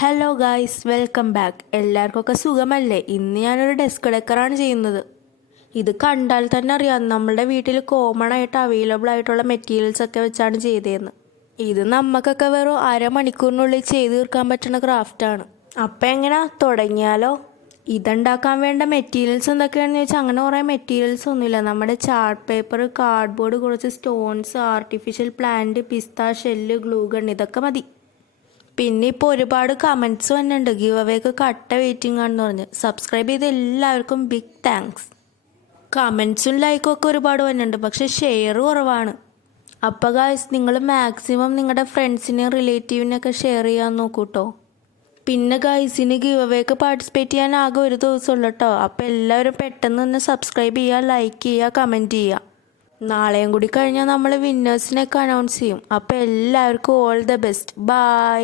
Hello guys, welcome back. എല്ലാവർക്കൊക്കെ സുഖമല്ലേ? ഇന്ന് ഞാനൊരു ഡെസ്ക് ഡെക്കറാണ് ചെയ്യുന്നത്. ഇത് കണ്ടാൽ തന്നെ അറിയാം നമ്മുടെ വീട്ടിൽ കോമൺ ആയിട്ട് അവൈലബിൾ ആയിട്ടുള്ള മെറ്റീരിയൽസ് ഒക്കെ വെച്ചാണ് ചെയ്തതെന്ന്. ഇത് നമുക്കൊക്കെ വെറും അരമണിക്കൂറിനുള്ളിൽ ചെയ്ത് തീർക്കാൻ പറ്റുന്ന ക്രാഫ്റ്റാണ്. അപ്പം എങ്ങനെ തുടങ്ങിയാലോ? ഇതുണ്ടാക്കാൻ വേണ്ട മെറ്റീരിയൽസ് എന്തൊക്കെയാണെന്ന് ചോദിച്ചാൽ അങ്ങനെ കുറേ മെറ്റീരിയൽസ് ഒന്നുമില്ല. നമ്മുടെ ചാർട്ട് പേപ്പർ, കാർഡ്ബോർഡ്, കുറച്ച് സ്റ്റോൺസ്, ആർട്ടിഫിഷ്യൽ പ്ലാന്റ്, പിസ്ത ഷെല്ല്, ഗ്ലൂ ഗൺ, ഇതൊക്കെ മതി. പിന്നെ ഇപ്പോൾ ഒരുപാട് കമൻറ്റ്സ് വന്നിട്ടുണ്ട്, ഗീവ് അവേക്ക് കട്ട വെയിറ്റിംഗ് ആണെന്ന് പറഞ്ഞ്. സബ്സ്ക്രൈബ് ചെയ്ത എല്ലാവർക്കും ബിഗ് താങ്ക്സ്. കമൻറ്റ്സും ലൈക്കും ഒക്കെ ഒരുപാട് വന്നിട്ടുണ്ട്, പക്ഷെ ഷെയർ കുറവാണ്. അപ്പോൾ ഗായ്സ്, നിങ്ങൾ മാക്സിമം നിങ്ങളുടെ ഫ്രണ്ട്സിനെയും റിലേറ്റീവിനെയൊക്കെ ഷെയർ ചെയ്യാൻ നോക്കൂട്ടോ. പിന്നെ ഗായ്സിന് ഗീവ് അവേക്ക് പാർട്ടിസിപ്പേറ്റ് ചെയ്യാൻ ആകെ ഒരു ദിവസമുള്ളൂ കേട്ടോ. അപ്പോൾ എല്ലാവരും പെട്ടെന്ന് തന്നെ സബ്സ്ക്രൈബ് ചെയ്യുക, ലൈക്ക് ചെയ്യുക, കമൻറ്റ് ചെയ്യുക. നാളെയും കൂടി കഴിഞ്ഞാൽ നമ്മൾ വിന്നേഴ്സിനെയൊക്കെ അനൗൺസ് ചെയ്യും. അപ്പോൾ എല്ലാവർക്കും ഓൾ ദ ബെസ്റ്റ്. ബൈ.